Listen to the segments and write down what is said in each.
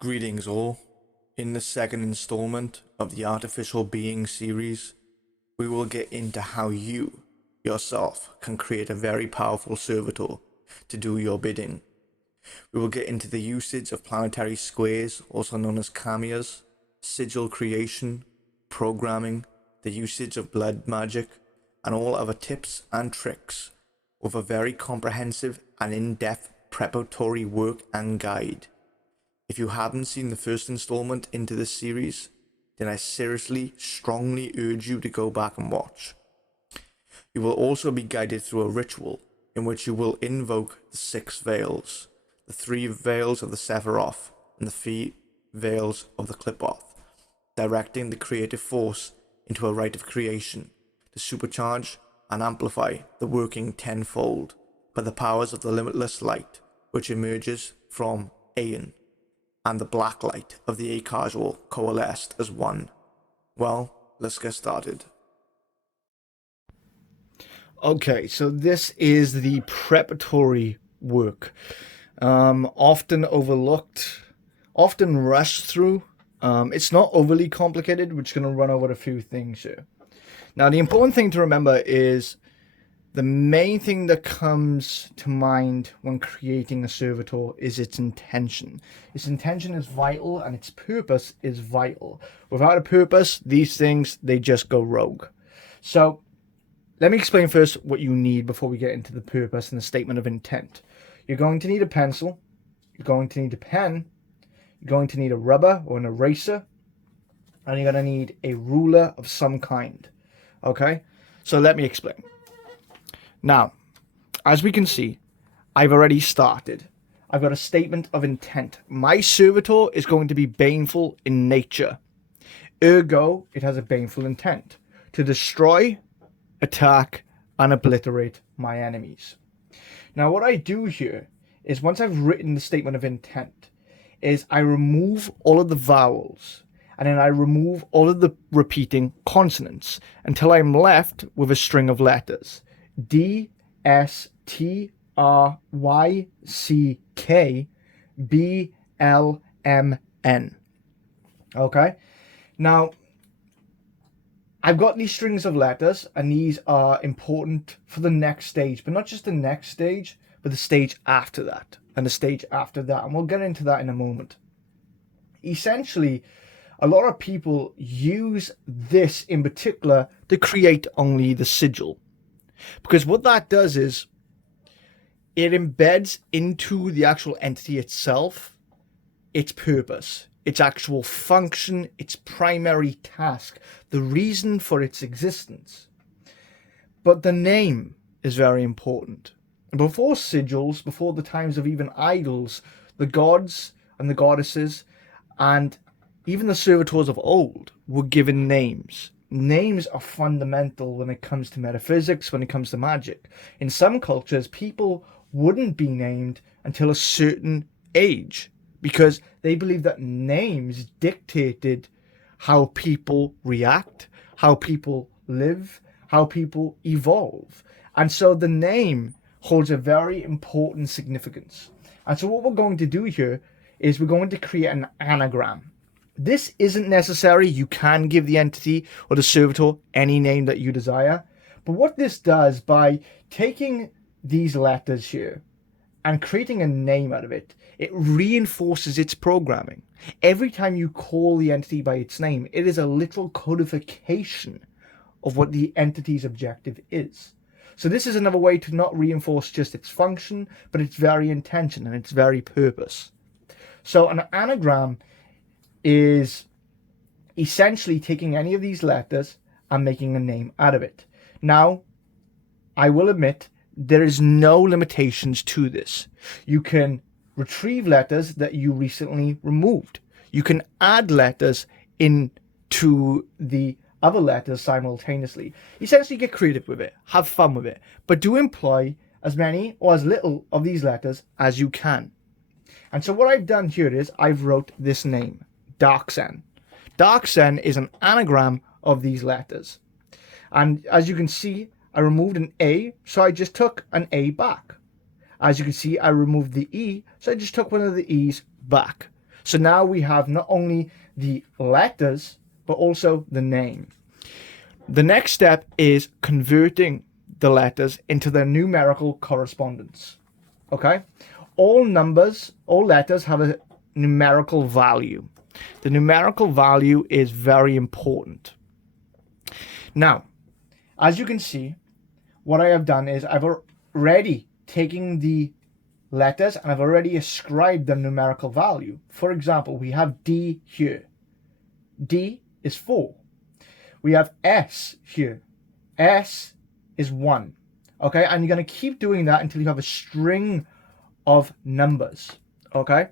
Greetings all. In the second installment of the Artificial Being series, we will get into how you, yourself, can create a very powerful servitor to do your bidding. We will get into the usage of planetary squares, also known as cameras, sigil creation, programming, the usage of blood magic, and all other tips and tricks with a very comprehensive and in-depth preparatory work and guide. If you haven't seen the first installment into this series, then I seriously, strongly urge you to go back and watch. You will also be guided through a ritual in which you will invoke the 6 veils, the 3 veils of the Sephiroth and the 3 veils of the Clipoth, directing the creative force into a rite of creation to supercharge and amplify the working tenfold by the powers of the limitless light which emerges from Aeon, and the black light of the A-Casual coalesced as one. Well, let's get started. Okay, so this is the preparatory work. Often overlooked, often rushed through. It's not overly complicated. We're just going to run over a few things here. Now, the important thing to remember is the main thing that comes to mind when creating a servitor is its intention. Its intention is vital and its purpose is vital. Without a purpose, these things, they just go rogue. So let me explain first what you need before we get into the purpose and the statement of intent. You're going to need a pencil. You're going to need a pen. You're going to need a rubber or an eraser. And you're going to need a ruler of some kind. Okay? So let me explain. Now, as we can see, I've already started. I've got a statement of intent. My servitor is going to be baneful in nature. Ergo, it has a baneful intent to destroy, attack, and obliterate my enemies. Now, what I do here is once I've written the statement of intent, is I remove all of the vowels and then I remove all of the repeating consonants until I'm left with a string of letters. D, S, T, R, Y, C, K, B, L, M, N. Okay? Now, I've got these strings of letters, and these are important for the next stage, but not just the next stage, but the stage after that, and the stage after that, and we'll get into that in a moment. Essentially, a lot of people use this in particular to create only the sigil. Because what that does is it embeds into the actual entity itself its purpose, its actual function, its primary task, the reason for its existence. But the name is very important. Before sigils, before the times of even idols, the gods and the goddesses and even the servitors of old were given names. Names are fundamental when it comes to metaphysics, when it comes to magic. In some cultures, people wouldn't be named until a certain age because they believed that names dictated how people react, how people live, how people evolve. And so the name holds a very important significance. And so what we're going to do here is we're going to create an anagram. This isn't necessary. You can give the entity or the servitor any name that you desire. But what this does by taking these letters here and creating a name out of it, it reinforces its programming. Every time you call the entity by its name, it is a literal codification of what the entity's objective is. So this is another way to not reinforce just its function, but its very intention and its very purpose. So an anagram is essentially taking any of these letters and making a name out of it. Now, I will admit, there is no limitations to this. You can retrieve letters that you recently removed. You can add letters into the other letters simultaneously. Essentially get creative with it, have fun with it, but do employ as many or as little of these letters as you can. And so what I've done here is I've wrote this name, Darksen. Darksen is an anagram of these letters. And as you can see, I removed an A, so I just took an A back. As you can see, I removed the E, so I just took one of the E's back. So now we have not only the letters, but also the name. The next step is converting the letters into their numerical correspondence. Okay? All letters have a numerical value. The numerical value is very important. Now, as you can see, what I have done is I've already taken the letters and I've already ascribed them numerical value. For example, we have D here. D is 4. We have S here. S is 1. Okay, and you're going to keep doing that until you have a string of numbers. Okay?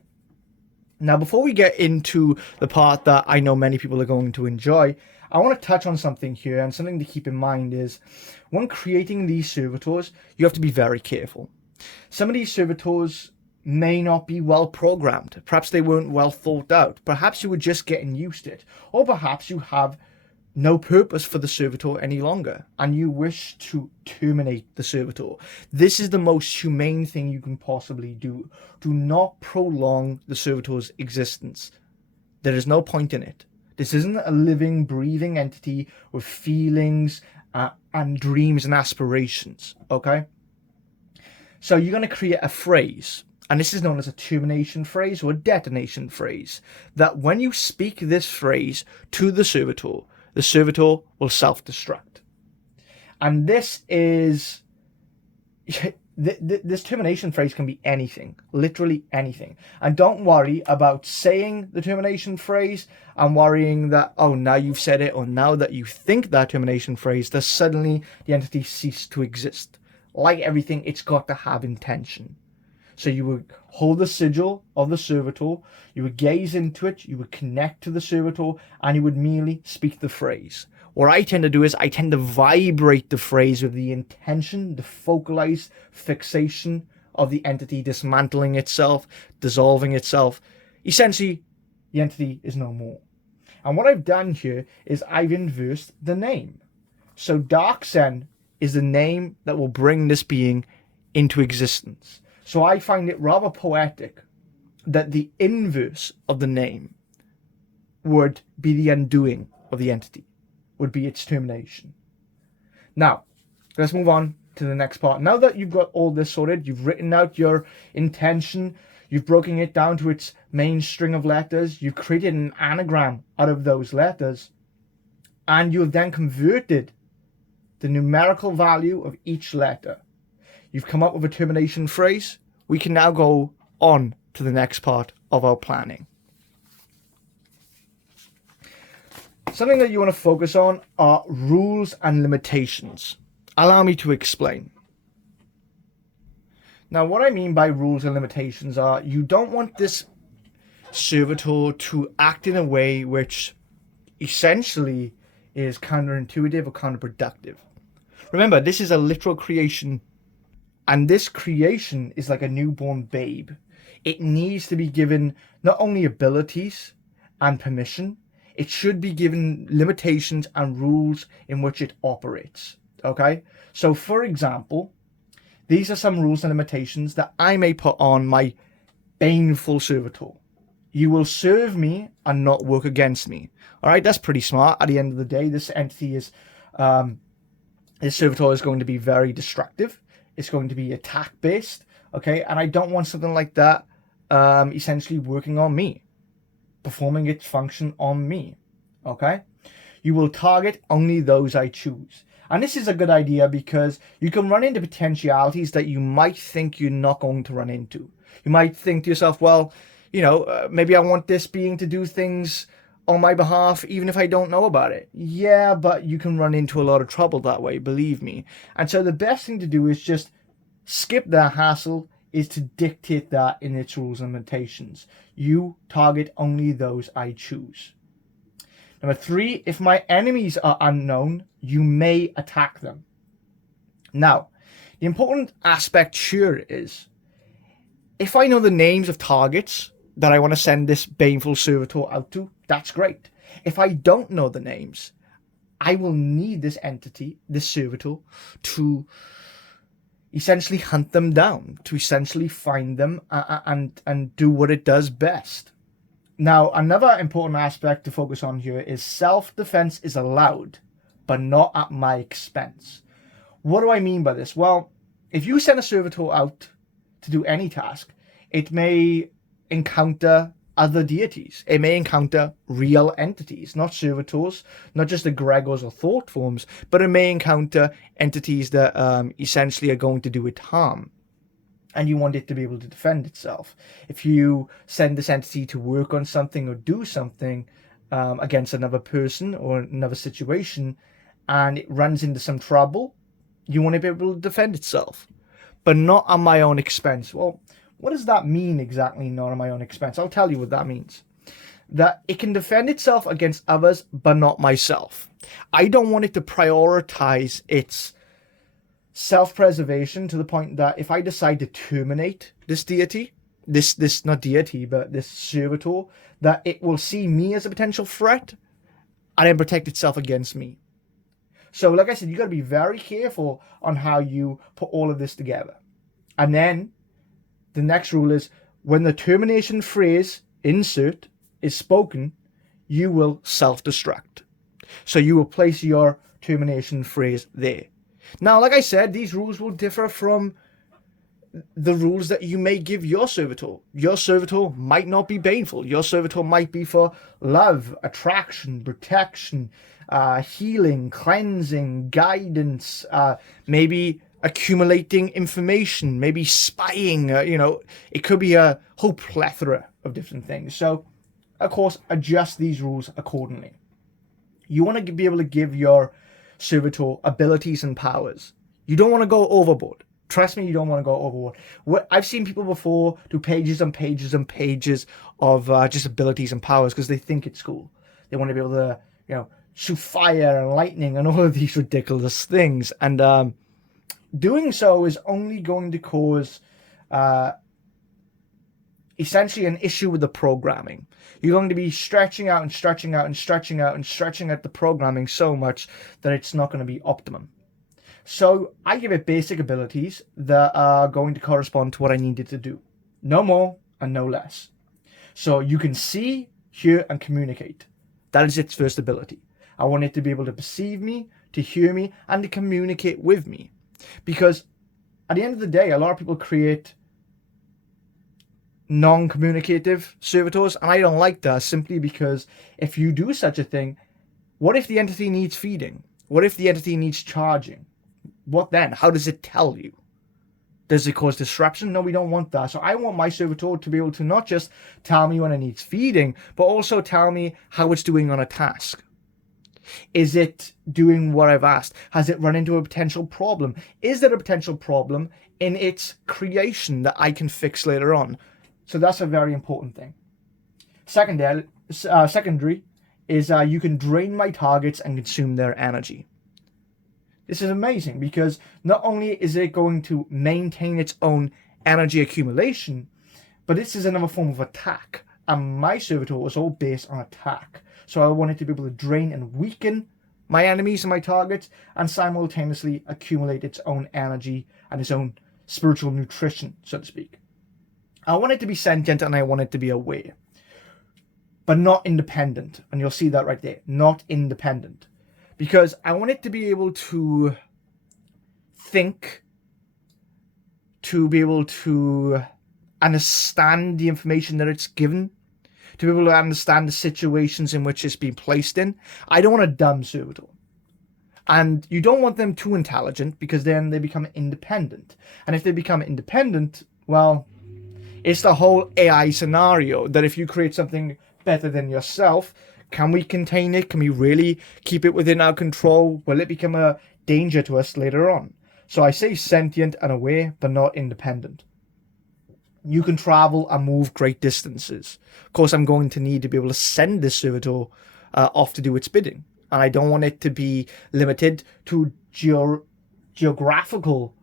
Now, before we get into the part that I know many people are going to enjoy, I want to touch on something here, and something to keep in mind is when creating these servitors, you have to be very careful. Some of these servitors may not be well programmed. Perhaps they weren't well thought out. Perhaps you were just getting used to it. Or perhaps you have no purpose for the servitor any longer and you wish to terminate the servitor. This is the most humane thing you can possibly do. Do not prolong the servitor's existence. There is no point in it. This isn't a living, breathing entity with feelings and dreams and aspirations, okay? So you're going to create a phrase, and this is known as a termination phrase or a detonation phrase, that when you speak this phrase to the servitor will self-destruct. And this is... This termination phrase can be anything, literally anything. And don't worry about saying the termination phrase and worrying that, oh, now you've said it, or now that you think that termination phrase, that suddenly the entity ceased to exist. Like everything, it's got to have intention. So you would hold the sigil of the servitor, you would gaze into it, you would connect to the servitor, and you would merely speak the phrase. What I tend to do is I tend to vibrate the phrase with the intention, the focalized fixation of the entity dismantling itself, dissolving itself. Essentially, the entity is no more. And what I've done here is I've inversed the name. So Darksen is the name that will bring this being into existence. So I find it rather poetic that the inverse of the name would be the undoing of the entity, would be its termination. Now, let's move on to the next part. Now that you've got all this sorted, you've written out your intention, you've broken it down to its main string of letters, you've created an anagram out of those letters, and you've then converted the numerical value of each letter. You've come up with a termination phrase. We can now go on to the next part of our planning. Something that you want to focus on are rules and limitations. Allow me to explain. Now, what I mean by rules and limitations are you don't want this servitor to act in a way which essentially is counterintuitive or counterproductive. Remember, this is a literal creation, and this creation is like a newborn babe. It needs to be given not only abilities and permission, it should be given limitations and rules in which it operates. Okay? So, for example, these are some rules and limitations that I may put on my baneful servitor. You will serve me and not work against me. Alright, that's pretty smart. At the end of the day, this entity is... this servitor is going to be very destructive. It's going to be attack-based. Okay? And I don't want something like that essentially working on me, performing its function on me. Okay? You will target only those I choose. And this is a good idea because you can run into potentialities that you might think you're not going to run into. You might think to yourself, well, you know, maybe I want this being to do things on my behalf even if I don't know about it. Yeah, but you can run into a lot of trouble that way, believe me. And so the best thing to do is just skip that hassle, is to dictate that in its rules and limitations. You target only those I choose. Number 3, if my enemies are unknown, you may attack them. Now, the important aspect here is, if I know the names of targets that I want to send this baneful servitor out to, that's great. If I don't know the names, I will need this entity, this servitor, to essentially hunt them down, to essentially find them and do what it does best. Now, another important aspect to focus on here is self-defense is allowed, but not at my expense. What do I mean by this? Well, if you send a servitor out to do any task, it may encounter other deities. It may encounter real entities, not servitors, not just egregors or thought forms, but it may encounter entities that essentially are going to do it harm. And you want it to be able to defend itself. If you send this entity to work on something or do something against another person or another situation, and it runs into some trouble, you want to be able to defend itself, but not at my own expense. Well, what does that mean exactly, not at my own expense? I'll tell you what that means. That it can defend itself against others, but not myself. I don't want it to prioritize its self-preservation to the point that if I decide to terminate this deity, this not deity, but this servitor, that it will see me as a potential threat and then protect itself against me. So like I said, you got to be very careful on how you put all of this together. And then the next rule is when the termination phrase, insert, is spoken, you will self-destruct. So you will place your termination phrase there. Now, like I said, these rules will differ from the rules that you may give your servitor. Your servitor might not be baneful. Your servitor might be for love, attraction, protection, healing, cleansing, guidance, maybe accumulating information, maybe spying. It could be a whole plethora of different things. So, of course, adjust these rules accordingly. You want to be able to give your servitor abilities and powers. You don't want to go overboard. Trust me, you don't want to go overboard. I've seen people before do pages and pages and pages of just abilities and powers because they think it's cool. They want to be able to, shoot fire and lightning and all of these ridiculous things. And doing so is only going to cause essentially an issue with the programming. You're going to be stretching out and stretching out and stretching out and stretching out the programming so much that it's not going to be optimum. So I give it basic abilities that are going to correspond to what I need it to do. No more and no less. So you can see, hear, and communicate. That is its first ability. I want it to be able to perceive me, to hear me, and to communicate with me. Because at the end of the day, a lot of people create non-communicative servitors, and I don't like that simply because if you do such a thing, what if the entity needs feeding? What if the entity needs charging? What then? How does it tell you? Does it cause disruption? No, we don't want that. So I want my servitor to be able to not just tell me when it needs feeding, but also tell me how it's doing on a task. Is it doing what I've asked? Has it run into a potential problem? Is there a potential problem in its creation that I can fix later on? So that's a very important thing. Secondary is you can drain my targets and consume their energy. This is amazing because not only is it going to maintain its own energy accumulation, but this is another form of attack. And my servitor was all based on attack. So I wanted to be able to drain and weaken my enemies and my targets and simultaneously accumulate its own energy and its own spiritual nutrition, so to speak. I want it to be sentient and I want it to be aware, but not independent. And you'll see that right there, not independent. Because I want it to be able to think, to be able to understand the information that it's given, to be able to understand the situations in which it's been placed in. I don't want a dumb servitor. And you don't want them too intelligent because then they become independent. And if they become independent, well, it's the whole AI scenario that if you create something better than yourself, can we contain it? Can we really keep it within our control? Will it become a danger to us later on? So I say sentient and aware, but not independent. You can travel and move great distances. Of course, I'm going to need to be able to send this servitor off to do its bidding. And I don't want it to be limited to geographical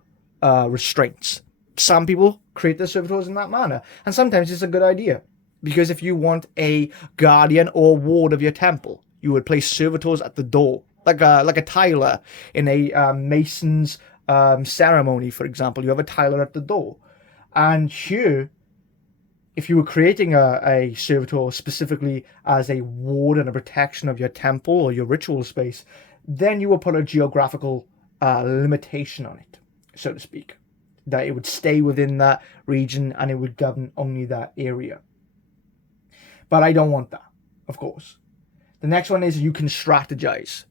restraints. Some people create their servitors in that manner. And sometimes it's a good idea. Because if you want a guardian or ward of your temple, you would place servitors at the door. Like a tiler in a mason's ceremony, for example. You have a tiler at the door. And here, if you were creating a servitor specifically as a ward and a protection of your temple or your ritual space, then you will put a geographical limitation on it, so to speak, that it would stay within that region and it would govern only that area. But I don't want that, of course. The next one is you can strategize.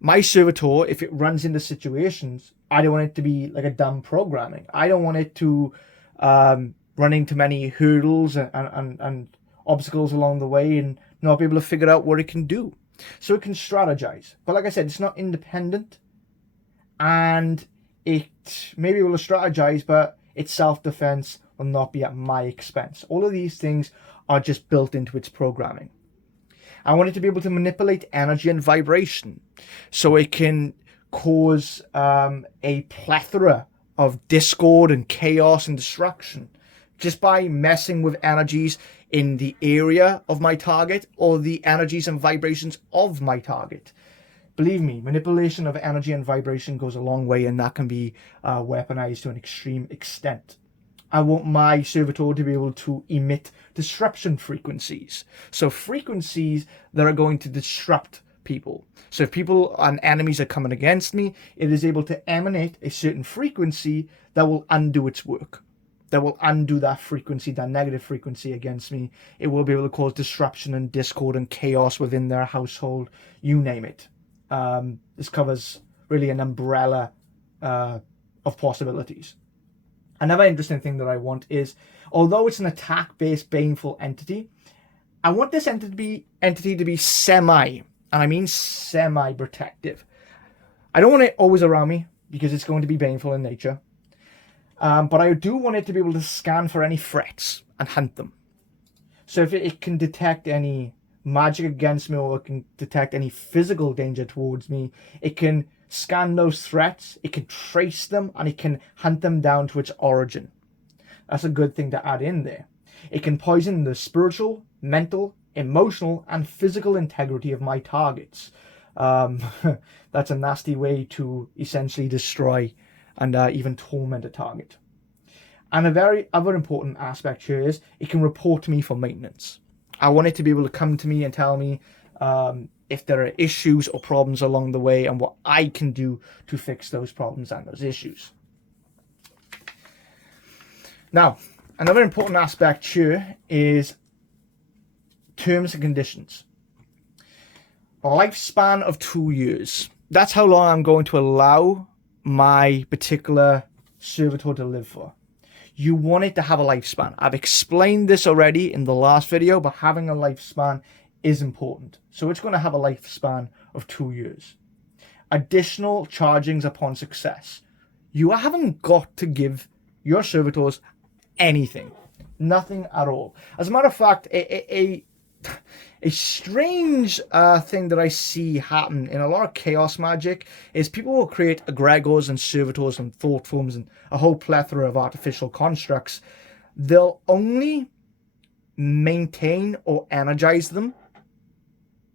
My servitor, if it runs into situations, I don't want it to be like a dumb programming. I don't want it to run into many hurdles and obstacles along the way and not be able to figure out what it can do. So it can strategize. But like I said, it's not independent, and it may be able to strategize, but its self-defense will not be at my expense. All of these things are just built into its programming. I want it to be able to manipulate energy and vibration, so it can cause a plethora of discord and chaos and destruction just by messing with energies in the area of my target or the energies and vibrations of my target. Believe me, manipulation of energy and vibration goes a long way, and that can be weaponized to an extreme extent. I want my servitor to be able to emit disruption frequencies. So frequencies that are going to disrupt people. So if people and enemies are coming against me, it is able to emanate a certain frequency that will undo its work. That will undo that frequency, that negative frequency against me. It will be able to cause disruption and discord and chaos within their household, you name it. This covers really an umbrella of possibilities. Another interesting thing that I want is, although it's an attack-based baneful entity, I want this entity to be and I mean semi-protective. I don't want it always around me because it's going to be baneful in nature. But I do want it to be able to scan for any threats and hunt them. So if it can detect any magic against me, or it can detect any physical danger towards me, it can scan those threats, it can trace them, and it can hunt them down to its origin. That's a good thing to add in there. It can poison the spiritual, mental, emotional, and physical integrity of my targets. That's a nasty way to essentially destroy and even torment a target. And a very other important aspect here is it can report to me for maintenance. I want it to be able to come to me and tell me if there are issues or problems along the way and what I can do to fix those problems and those issues. Now, another important aspect here is terms and conditions. A lifespan of 2 years. That's how long I'm going to allow my particular servitor to live for. You want it to have a lifespan. I've explained this already in the last video, but having a lifespan is important. So it's going to have a lifespan of 2 years. Additional chargings upon success. You haven't got to give your servitors anything. Nothing at all. As a matter of fact, a strange thing that I see happen in a lot of chaos magic is people will create egregores and servitors and thought forms and a whole plethora of artificial constructs. They'll only maintain or energize them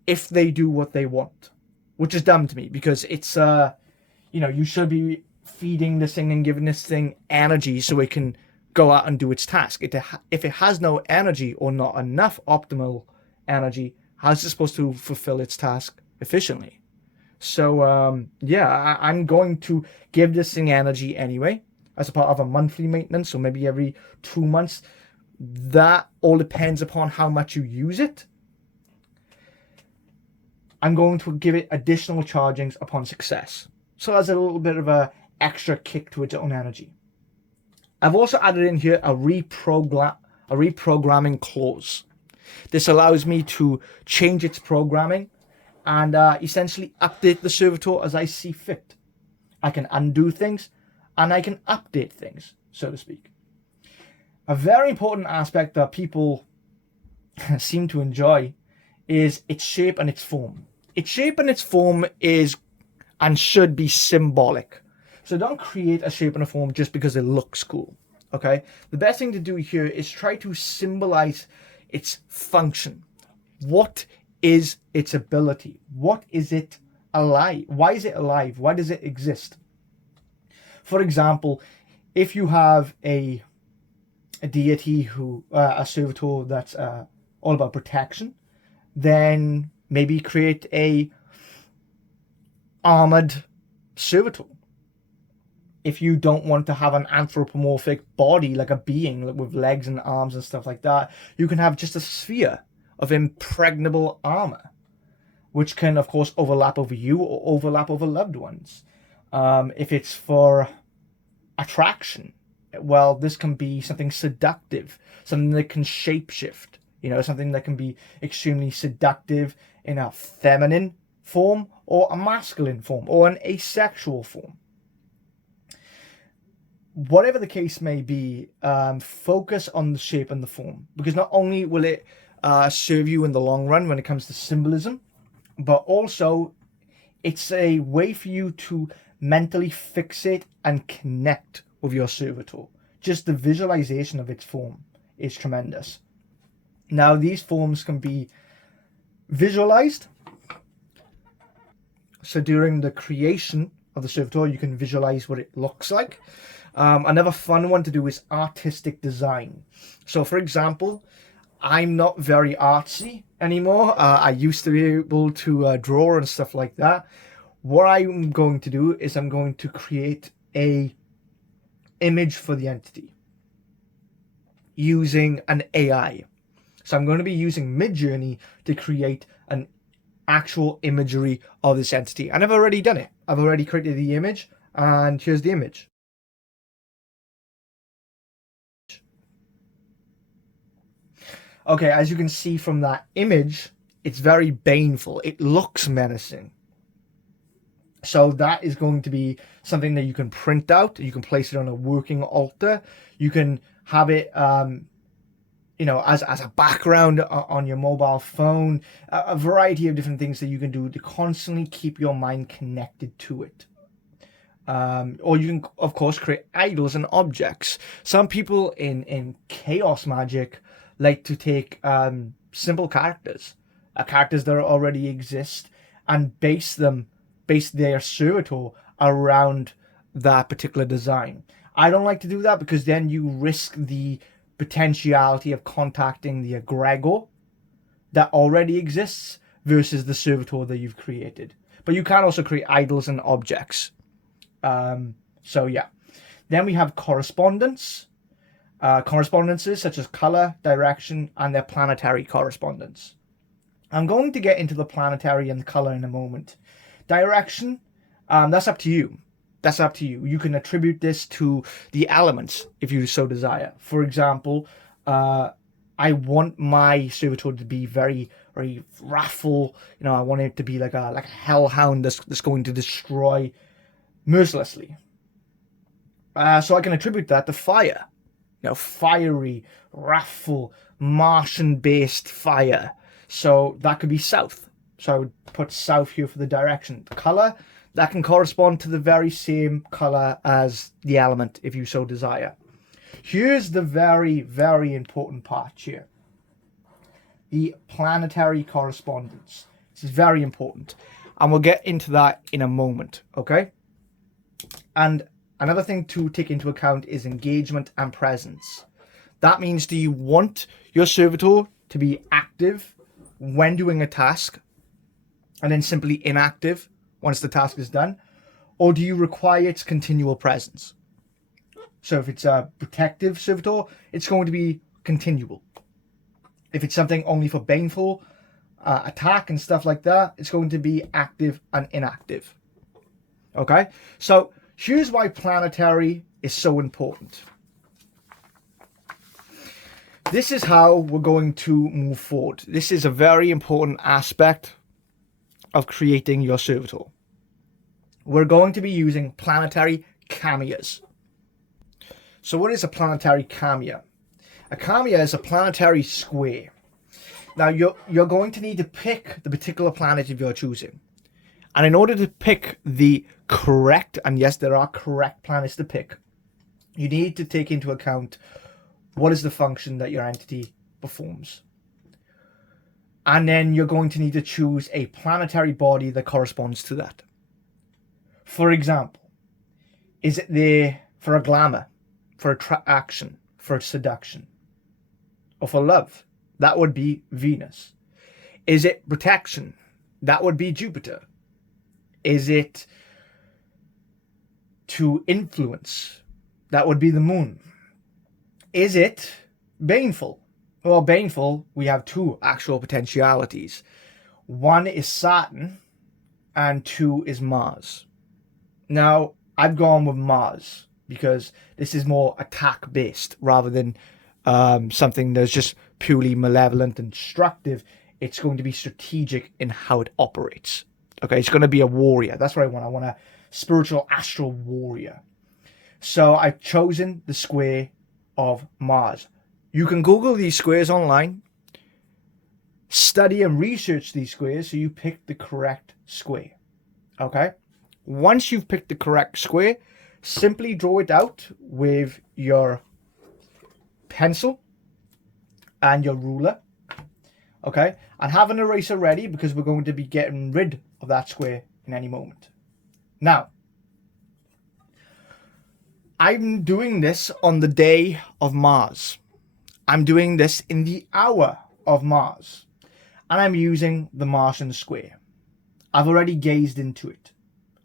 if they do what they want, which is dumb to me, because it's you should be feeding this thing and giving this thing energy so it can go out and do its task. If it has no energy or not enough optimal energy, how's it supposed to fulfill its task efficiently? So I'm going to give this thing energy anyway as a part of a monthly maintenance, so maybe every 2 months. That all depends upon how much you use it. I'm going to give it additional chargings upon success, so there's a little bit of a extra kick to its own energy. I've also added in here a reprogramming clause. This allows me to change its programming and essentially update the servitor as I see fit. I can undo things and I can update things, so to speak. A very important aspect that people seem to enjoy is its shape and its form. Its shape and its form is and should be symbolic. So don't create a shape and a form just because it looks cool, okay? The best thing to do here is try to symbolize its function. What is its ability? What is it alive? Why is it alive? Why does it exist? For example, if you have a a deity who, a servitor that's all about protection, then maybe create a armored servitor. If you don't want to have an anthropomorphic body, like a being with legs and arms and stuff like that, you can have just a sphere of impregnable armor, which can, of course, overlap over you or overlap over loved ones. If it's for attraction, well, this can be something seductive, something that can shapeshift, something that can be extremely seductive in a feminine form or a masculine form or an asexual form. Whatever the case may be, focus on the shape and the form, because not only will it serve you in the long run when it comes to symbolism, but also it's a way for you to mentally fixate and connect with your servitor. Just the visualization of its form is tremendous. Now, these forms can be visualized. So during the creation of the servitor, you can visualize what it looks like. Another fun one to do is artistic design. So, for example, I'm not very artsy anymore. I used to be able to draw and stuff like that. What I'm going to do is I'm going to create a image for the entity using an AI. So I'm going to be using Midjourney to create an actual imagery of this entity. And I've already done it. I've already created the image, and here's the image. Okay, as you can see from that image, it's very baneful. It looks menacing. So that is going to be something that you can print out. You can place it on a working altar. You can have it, as a background on your mobile phone. A variety of different things that you can do to constantly keep your mind connected to it. Or you can, of course, create idols and objects. Some people in chaos magic like to take simple characters that already exist, and base their servitor around that particular design. I don't like to do that, because then you risk the potentiality of contacting the egregor that already exists versus the servitor that you've created. But you can also create idols and objects. So yeah. Then we have correspondences such as color, direction, and their planetary correspondence. I'm going to get into the planetary and the color in a moment. Direction, that's up to you. You can attribute this to the elements if you so desire. For example, I want my servitor to be very, very wrathful. I want it to be like a hellhound that's going to destroy mercilessly. So I can attribute that to fire. Fiery, wrathful, Martian-based fire. So that could be south. So I would put south here for the direction. The color, that can correspond to the very same color as the element, if you so desire. Here's the very, very important part here. The planetary correspondence. This is very important. And we'll get into that in a moment, okay? And another thing to take into account is engagement and presence. That means, do you want your servitor to be active when doing a task and then simply inactive once the task is done? Or do you require its continual presence? So if it's a protective servitor, it's going to be continual. If it's something only for baneful attack and stuff like that, it's going to be active and inactive. Okay? So here's why planetary is so important. This is how we're going to move forward. This is a very important aspect of creating your servitor. We're going to be using planetary cameas. So what is a planetary camea? A camea is a planetary square. Now you're going to need to pick the particular planet if you're choosing. And in order to pick the correct, and yes, there are correct planets to pick, you need to take into account what is the function that your entity performs. And then you're going to need to choose a planetary body that corresponds to that. For example, is it there for a glamour, for attraction, for seduction or for love? That would be Venus. Is it protection? That would be Jupiter. Is it to influence? That would be the moon. Is it baneful? Well, baneful, we have two actual potentialities. One is Saturn and two is Mars. Now, I've gone with Mars because this is more attack based rather than something that's just purely malevolent and destructive. It's going to be strategic in how it operates. Okay, it's going to be a warrior. That's what I want. I want a spiritual astral warrior. So I've chosen the square of Mars. You can Google these squares online, study and research these squares so you pick the correct square. Okay? Once you've picked the correct square, simply draw it out with your pencil and your ruler. Okay? And have an eraser ready because we're going to be getting rid of that square in any moment. Now, I'm doing this on the day of Mars. I'm doing this in the hour of Mars. And I'm using the Martian square. I've already gazed into it.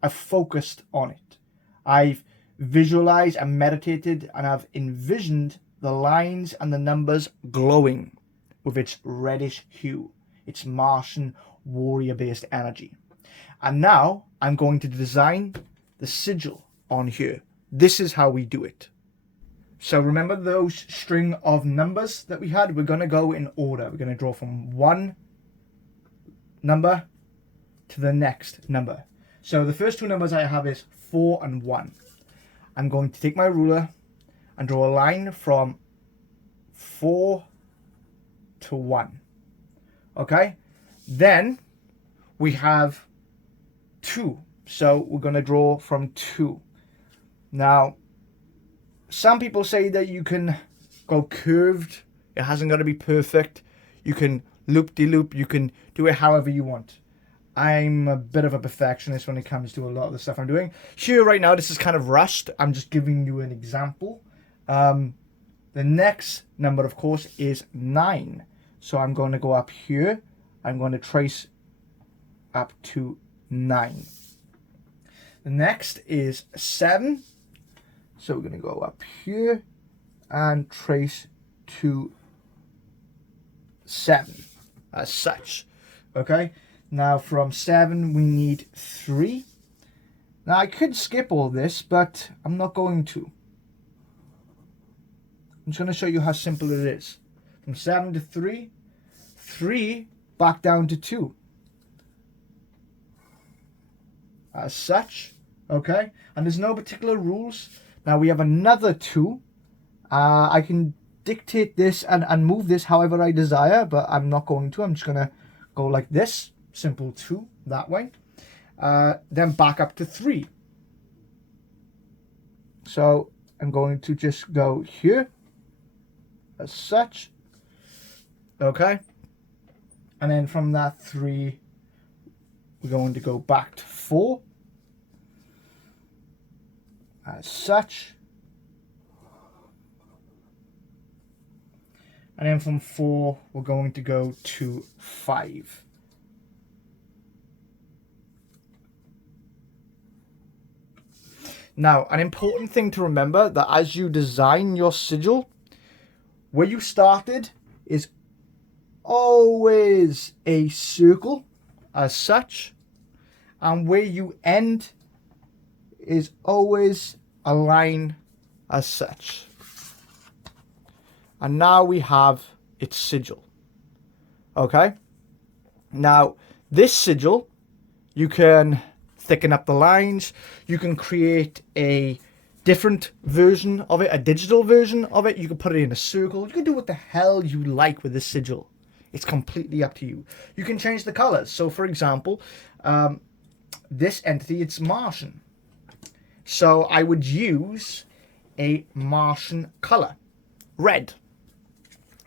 I've focused on it. I've visualized and meditated and I've envisioned the lines and the numbers glowing with its reddish hue, its Martian warrior-based energy. And now I'm going to design the sigil on here. This is how we do it. So remember those string of numbers that we had? We're going to go in order. We're going to draw from one number to the next number. So the first two numbers I have is 4 and 1. I'm going to take my ruler and draw a line from 4 to 1. Okay? Then we have 2. So we're going to draw from 2. Now, some people say that you can go curved. It hasn't got to be perfect. You can loop-de-loop. You can do it however you want. I'm a bit of a perfectionist when it comes to a lot of the stuff I'm doing. Here right now, this is kind of rushed. I'm just giving you an example. The next number, of course, is 9. So I'm going to go up here. I'm going to trace up to 9. The next is 7. So we're going to go up here and trace to 7 as such. Okay. Now from 7 we need 3. Now I could skip all this, but I'm not going to. I'm just going to show you how simple it is. From 7 to 3, 3 back down to 2. As such. Okay. And there's no particular rules. Now we have another 2. I can dictate this and move this however I desire, but I'm not going to. I'm just going to go like this. Simple 2 that way. Then back up to 3. So I'm going to just go here as such. Okay. And then from that 3, we're going to go back to 4. As such. And then from 4, we're going to go to 5. Now, an important thing to remember that as you design your sigil, where you started is always a circle as such, and where you end is always a line as such. And now we have its sigil. Okay? Now, this sigil, you can thicken up the lines. You can create a different version of it, a digital version of it. You can put it in a circle. You can do what the hell you like with this sigil. It's completely up to you. You can change the colors. So, for example, this entity, it's Martian. So I would use a Martian color, red.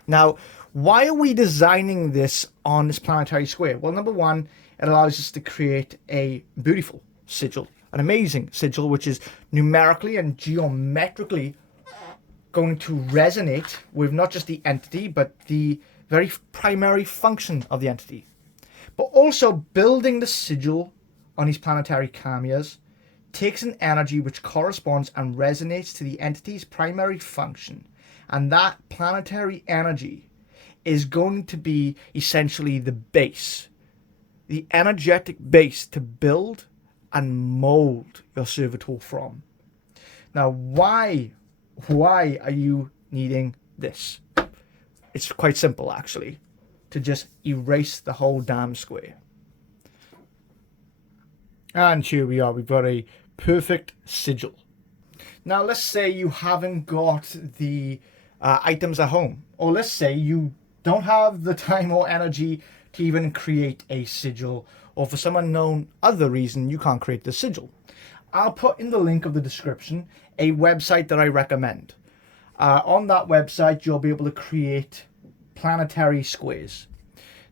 Now, why are we designing this on this planetary square? Well, number one, it allows us to create a beautiful sigil, an amazing sigil, which is numerically and geometrically going to resonate with not just the entity, but the very primary function of the entity. But also building the sigil on these planetary cameras takes an energy which corresponds and resonates to the entity's primary function. And that planetary energy is going to be essentially the base, the energetic base to build and mold your servitor from. Now, why are you needing this? It's quite simple, actually, to just erase the whole damn square. And here we are, we've got a perfect sigil. Now, let's say you haven't got the items at home, or let's say you don't have the time or energy to even create a sigil, or for some unknown other reason you can't create the sigil. I'll put in the link of the description a website that I recommend. On that website, you'll be able to create planetary squares.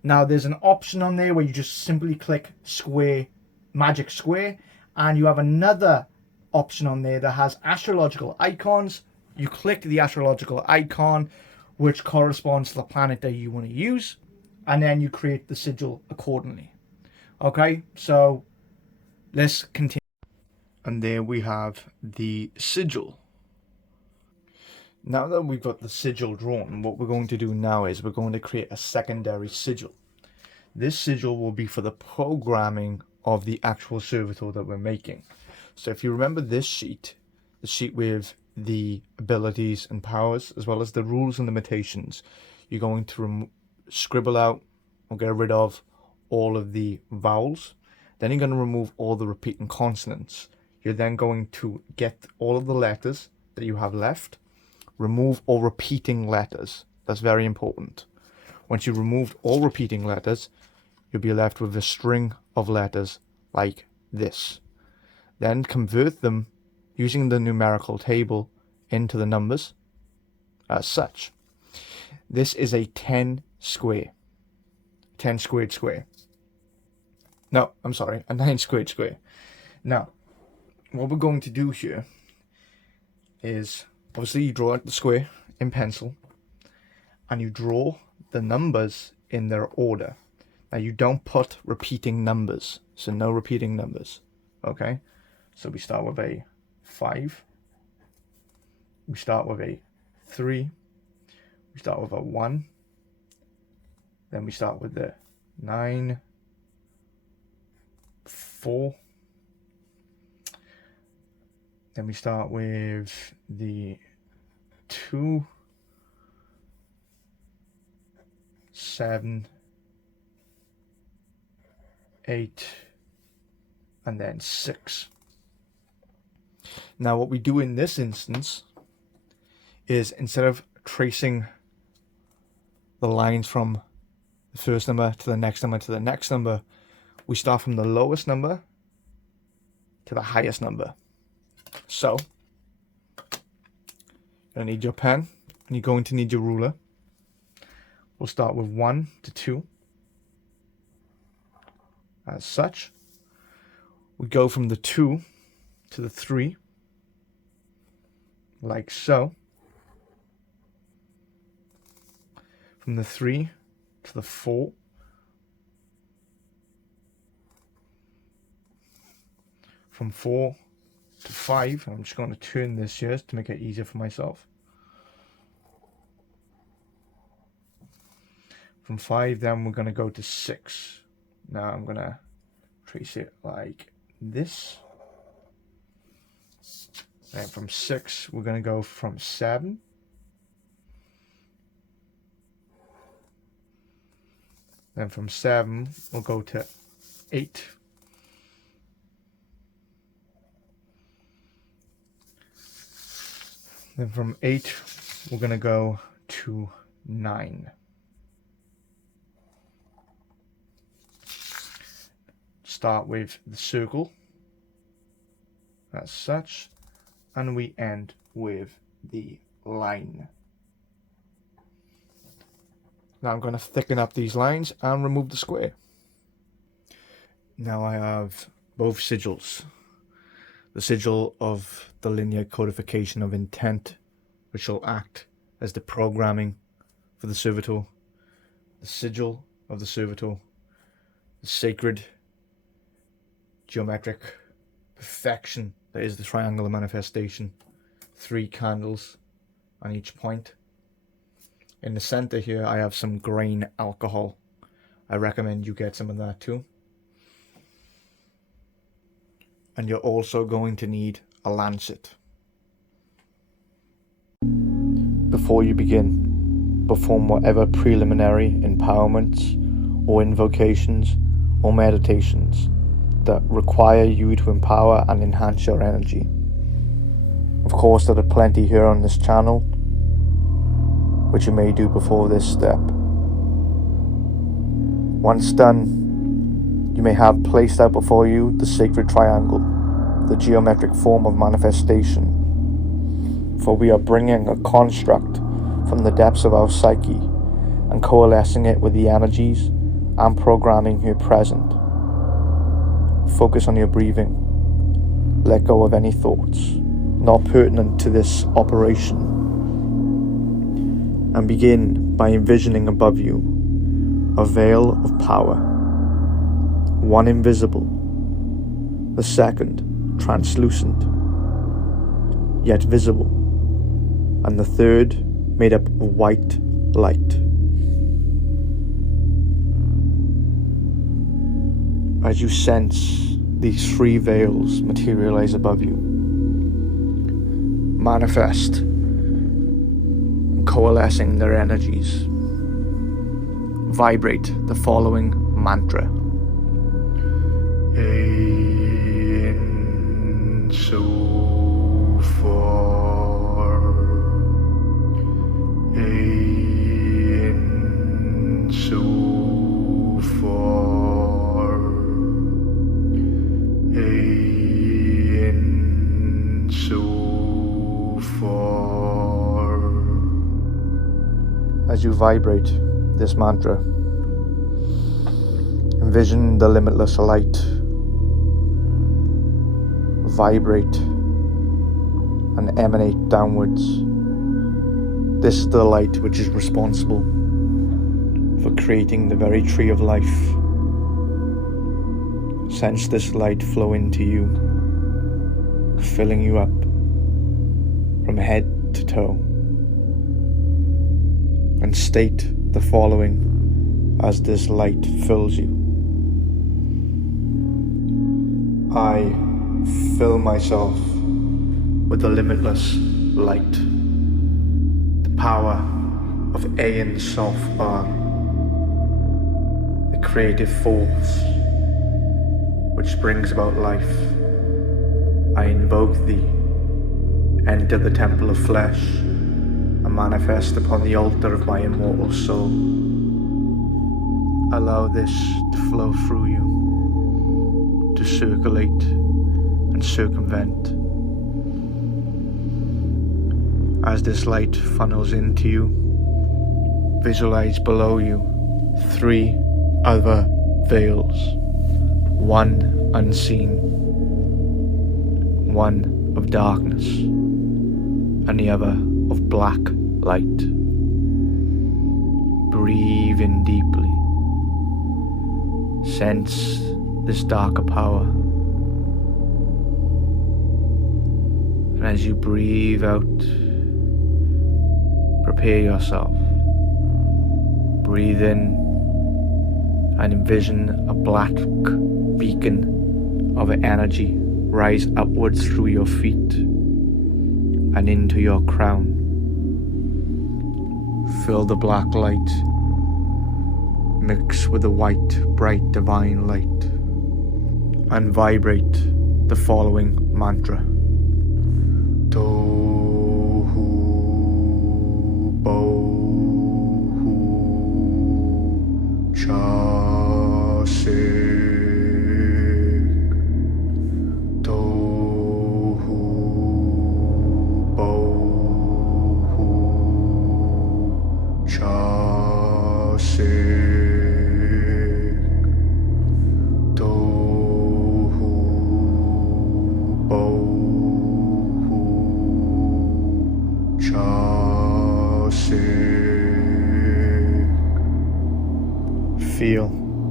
Now, there's an option on there where you just simply click square, magic square, and you have another option on there that has astrological icons. You click the astrological icon, which corresponds to the planet that you want to use, and then you create the sigil accordingly. Okay, so let's continue. And there we have the sigil. Now that we've got the sigil drawn, what we're going to do now is we're going to create a secondary sigil. This sigil will be for the programming of the actual servitor that we're making. So if you remember this sheet, the sheet with the abilities and powers, as well as the rules and limitations, you're going to scribble out or get rid of all of the vowels. Then you're going to remove all the repeating consonants. You're then going to get all of the letters that you have left, remove all repeating letters. That's very important. Once you've removed all repeating letters, you'll be left with a string of letters like this. Then convert them using the numerical table into the numbers as such. This is a 10 square. 10 squared square. No, I'm sorry, a 9 squared square. Now, what we're going to do here is, obviously you draw out the square in pencil and you draw the numbers in their order. Now you don't put repeating numbers, so no repeating numbers. Okay, so we start with a 5, we start with a 3, we start with a 1, then we start with the 9, 4, then we start with the 2, 7, 8, and then 6. Now what we do in this instance is, instead of tracing the lines from the first number to the next number to the next number, we start from the lowest number to the highest number. So you're going to need your pen and you're going to need your ruler. We'll start with 1 to 2. As such, we go from the 2 to the 3, like so. From the 3 to the 4. From 4 to 5. I'm just going to turn this here to make it easier for myself. From 5, then we're going to go to 6. Now I'm going to trace it like this. And from 6, we're going to go from 7. Then from 7, we'll go to 8. Then from 8, we're going to go to 9. Start with the circle as such, and we end with the line. Now I'm going to thicken up these lines and remove the square. Now I have both sigils. The sigil of the linear codification of intent which will act as the programming for the Servitor, the Sigil of the Servitor, the sacred geometric perfection that is the triangular manifestation. 3 candles on each point. In the center here, I have some grain alcohol. I recommend you get some of that too. And you're also going to need a lancet. Before you begin, perform whatever preliminary empowerments or invocations or meditations that require you to empower and enhance your energy. Of course, there are plenty here on this channel, which you may do before this step. Once done, you may have placed out before you the sacred triangle, the geometric form of manifestation. For we are bringing a construct from the depths of our psyche and coalescing it with the energies and programming here present. Focus on your breathing. Let go of any thoughts not pertinent to this operation. And begin by envisioning above you a veil of power. One invisible, the second translucent, yet visible, and the third made up of white light. As you sense these 3 veils materialize above you, manifest and coalescing their energies, vibrate the following mantra. Ein so far, ein so far, ein so far. As you vibrate this mantra, envision the limitless light vibrate and emanate downwards. This is the light which is responsible for creating the very tree of life. Sense this light flow into you, filling you up from head to toe, and state the following as this light fills you. I fill myself with the limitless light, the power of Ein Sof-Bar, the creative force which brings about life. I invoke thee, enter the temple of flesh, and manifest upon the altar of my immortal soul. Allow this to flow through you, to circulate and circumvent. As this light funnels into you, visualize below you 3 other veils, one unseen, one of darkness, and the other of black light. Breathe in deeply. Sense this darker power. And as you breathe out, prepare yourself. Breathe in and envision a black beacon of energy rise upwards through your feet and into your crown. Fill the black light, mix with the white, bright, divine light, and vibrate the following mantra. TOHU, BOHU, CHASEK. CHASEK.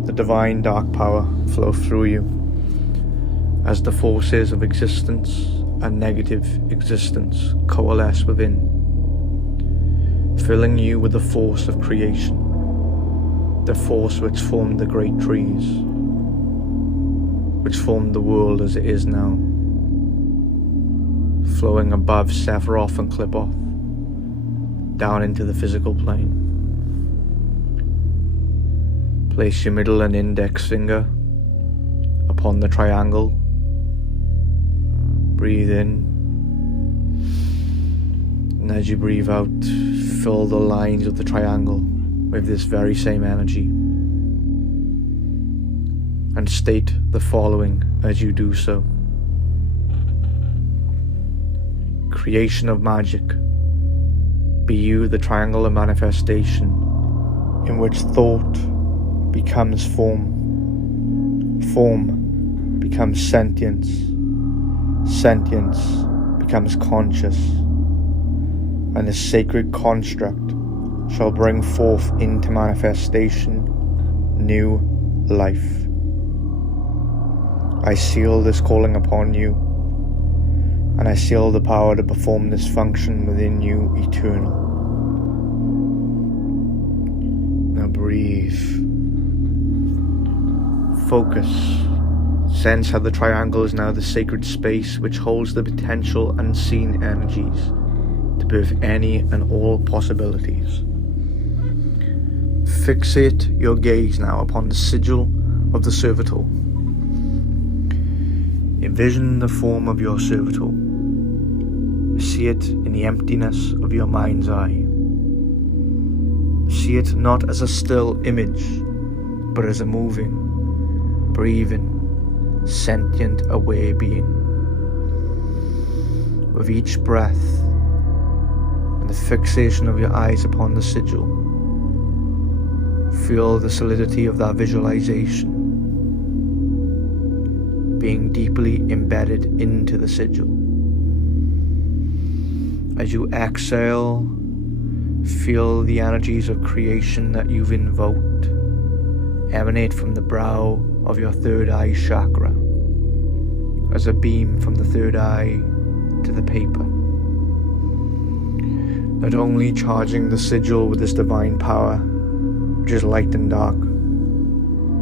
the divine dark power flow through you as the forces of existence and negative existence coalesce within, filling you with the force of creation, the force which formed the great trees, which formed the world as it is now, flowing above Sephiroth and Clipoth, down into the physical plane. Place your middle and index finger upon the triangle. Breathe in, and as you breathe out, fill the lines of the triangle with this very same energy, and state the following as you do so. Creation of magic, be you the triangular manifestation in which thought becomes form, form becomes sentience, sentience becomes conscious, and the sacred construct shall bring forth into manifestation new life. I seal this calling upon you, and I seal the power to perform this function within you eternal. Now breathe. Focus. Sense how the triangle is now the sacred space which holds the potential unseen energies to birth any and all possibilities. Fixate your gaze now upon the sigil of the Servitor. Envision the form of your Servitor. See it in the emptiness of your mind's eye. See it not as a still image, but as a moving, breathing, sentient aware being. With each breath and the fixation of your eyes upon the sigil, feel the solidity of that visualization being deeply embedded into the sigil. As you exhale, feel the energies of creation that you've invoked emanate from the brow of your third eye chakra as a beam from the third eye to the paper, not only charging the sigil with this divine power which is light and dark,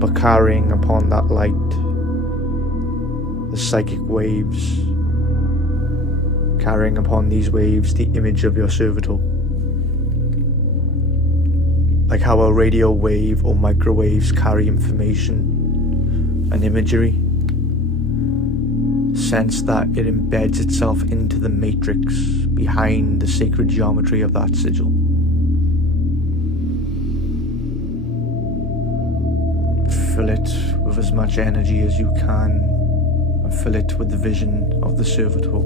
but carrying upon that light the psychic waves, carrying upon these waves the image of your Servitor. Like how a radio wave or microwaves carry information and imagery, sense that it embeds itself into the matrix behind the sacred geometry of that sigil. Fill it with as much energy as you can, and fill it with the vision of the Servitor,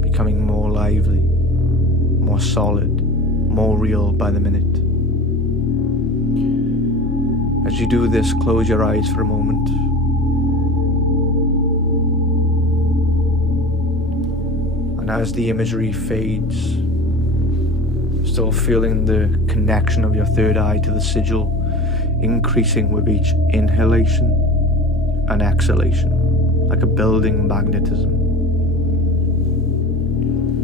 becoming more lively, more solid, more real by the minute. As you do this, close your eyes for a moment. And as the imagery fades, still feeling the connection of your third eye to the sigil increasing with each inhalation and exhalation, like a building magnetism.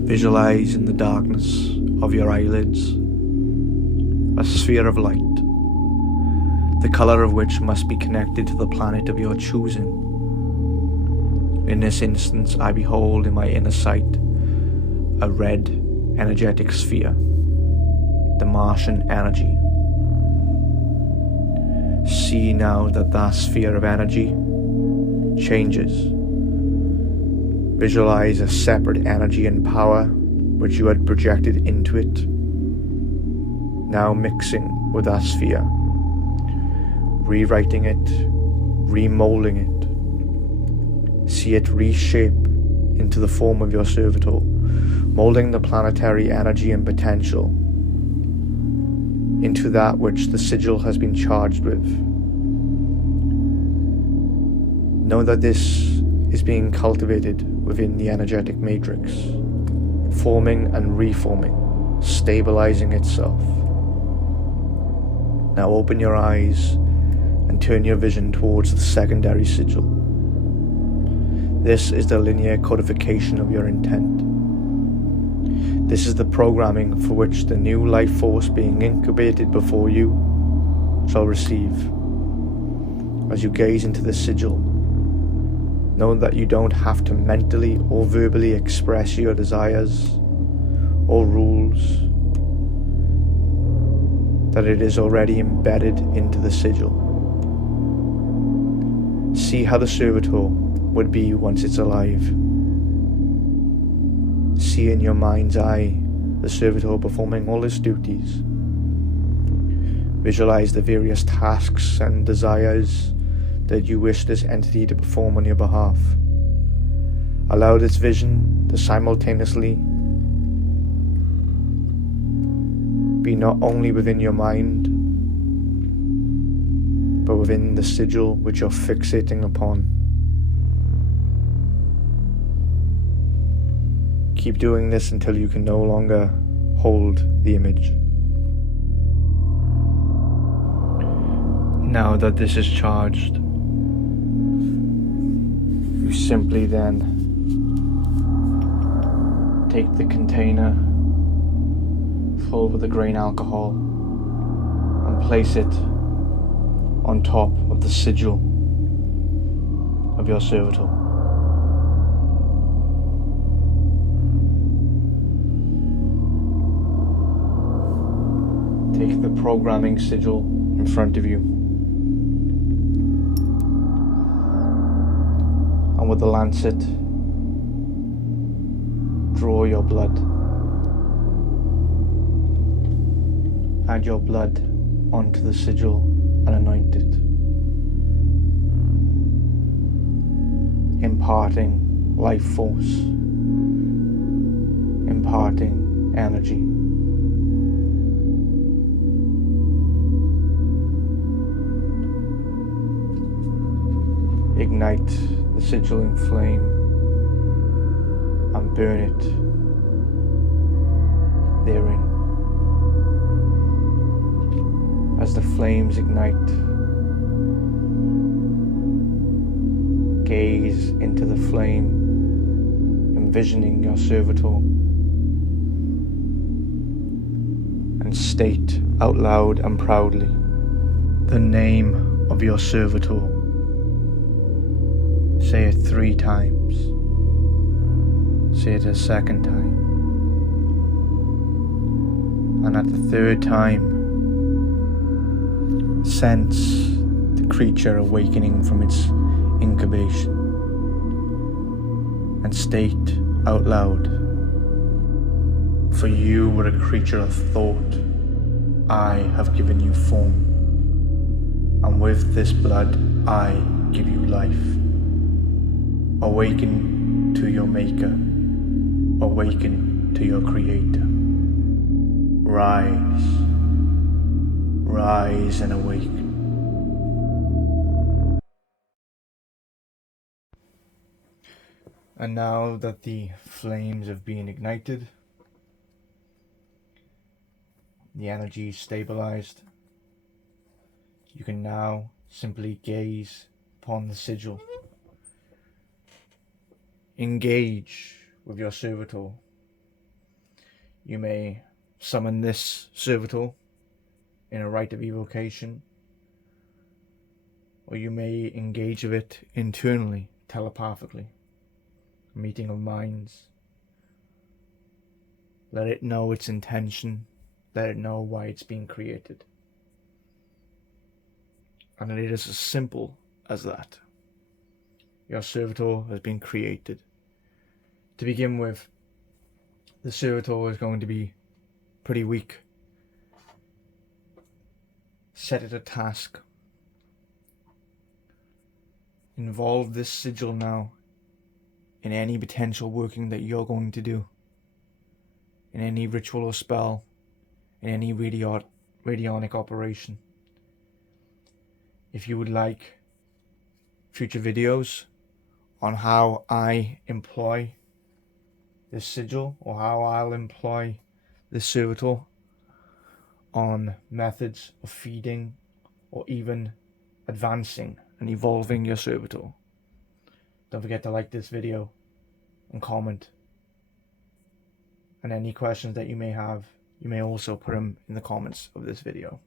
Visualize in the darkness of your eyelids a sphere of light, the colour of which must be connected to the planet of your choosing. In this instance, I behold in my inner sight a red energetic sphere, the Martian energy. See now that that sphere of energy changes. Visualize a separate energy and power which you had projected into it, now mixing with that sphere, rewriting it, remolding it. See it reshape into the form of your Servitor, molding the planetary energy and potential into that which the sigil has been charged with. Know that this is being cultivated within the energetic matrix, forming and reforming, stabilizing itself. Now open your eyes and turn your vision towards the secondary sigil. This is the linear codification of your intent. This is the programming for which the new life force being incubated before you shall receive. As you gaze into the sigil, know that you don't have to mentally or verbally express your desires or rules, that it is already embedded into the sigil. See how the servitor would be once it's alive. See in your mind's eye the servitor performing all its duties. Visualize the various tasks and desires that you wish this entity to perform on your behalf. Allow this vision to simultaneously be not only within your mind, but within the sigil which you're fixating upon. Keep doing this until you can no longer hold the image. Now that this is charged, you simply then take the container full with the grain alcohol and place it on top of the sigil of your servitor. Take the programming sigil in front of you, and with the lancet, draw your blood. Add your blood onto the sigil and anoint it, imparting life force, imparting energy. Ignite the sigil in flame and burn it therein. As the flames ignite, gaze into the flame, envisioning your servitor, and state out loud and proudly the name of your servitor. Say it 3 times. Say it a second time. And at the 3rd time, sense the creature awakening from its incubation and state out loud, for you were a creature of thought. I have given you form, and with this blood I give you life. Awaken to your Maker. Awaken to your Creator. Rise. Rise and awaken. And now that the flames have been ignited, the energy is stabilized, you can now simply gaze upon the sigil. Engage with your servitor. You may summon this servitor in a rite of evocation, or you may engage with it internally, telepathically, a meeting of minds. Let it know its intention, let it know why it's being created. And it is as simple as that. Your servitor has been created. To begin with, the servitor is going to be pretty weak. Set it a task. Involve this sigil now in any potential working that you're going to do, in any ritual or spell, in any radionic operation. If you would like future videos on how I employ this sigil, or how I'll employ this servitor on methods of feeding, or even advancing and evolving your Servitor. Don't forget to like this video and comment. And any questions that you may have, you may also put them in the comments of this video.